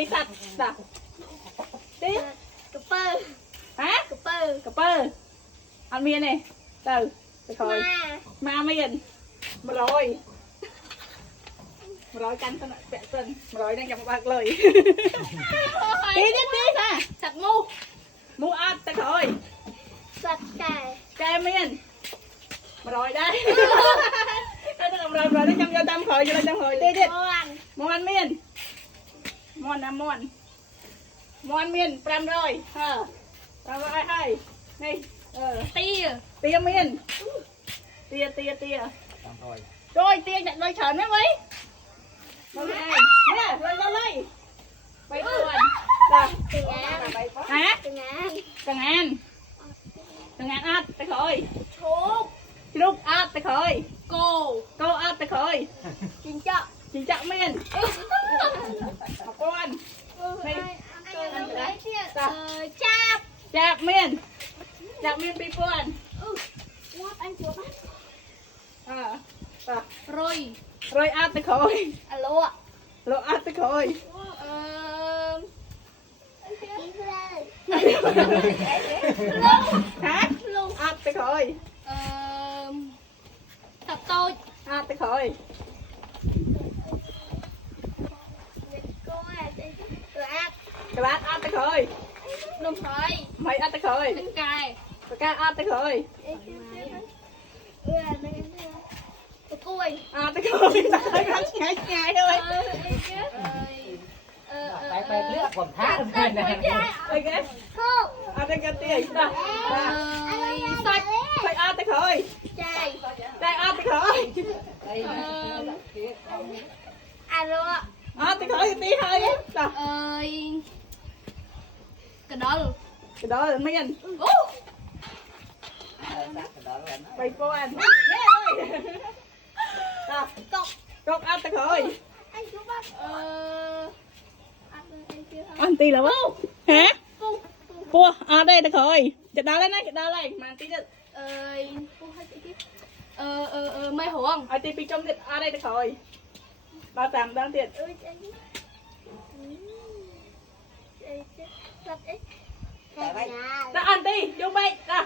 ตีสัตว์จ้ะตีกระเป๋าฮะกระเป๋าก ระเป๋าอันเมียนี่เต่าไปคอยมาเมียนมาลอยมาลอยกันสนะแปะต้นมาลอยนั่งจับปากเลยตีดิตีค่ะ สัตว์มู อัดตะคอย สัตว์ไก่ แกเมียนมาลอยได้ถ้าจะมาลอยได้จำยอดำคอยจะจำคอยตีดิ ม่วนมอนเมียนมอนนะมอนมอนเมียนแปรมร้อยแปรร้อยให้นี่ตีเตียเมียนเตียโดยเตียจะโดยเฉินไหมไว้มาไงเนี่ยเลยไปก่อนจ้ะ เป็นงาน ฮะ เป็นงาน จังงานอัดตะคอย ชุบ ลูกอัดตะคอย โก โตอัดตะคอย จิงเจ้า จิจักเมียนมาก่อน จับ จับเมียนไปก่อน วัดอันจัวปะ โร รอย อัดตะคอย อะโลอะ โรอัดตะคอย ฮะ ลุง อัดตะคอย ตับโต อัดตะคอย ตัวแอป กระดาษอัดตะคอย นมพลอย ไม่อัดตะคอย เป็นไก่ ปากกาอัดตะคอย ตะกล้วย อัดตะคอยตะคอยรักง่ายเลย ไปเลือกผมท้าเลยนะ ไอ้แกอัดตะกันเตี้ยจ้ะ สัตว์ ไปอัดตะคอย ใจ ได้อัดตะคอย อะโล อัดตะคอยตีให้จ้ะ กระดล กระโดดไม่ยัน โอ้ ไปก่อนจ้ะ ตก กอัดตะคอย ไอ้ชุบอันไอ้เจ้า อันตีแล้ววะฮะปัวได้ตะคอยจะได้แล้วนะจะได้อะไรมันตีจะ ปูให้ที่ไม่ห่วง ไอตีปีจมเด็ดได้ตะคอยมาตามดังเด็ด สัตว์ จ้ะอันตีอยู่ไปจ้ะ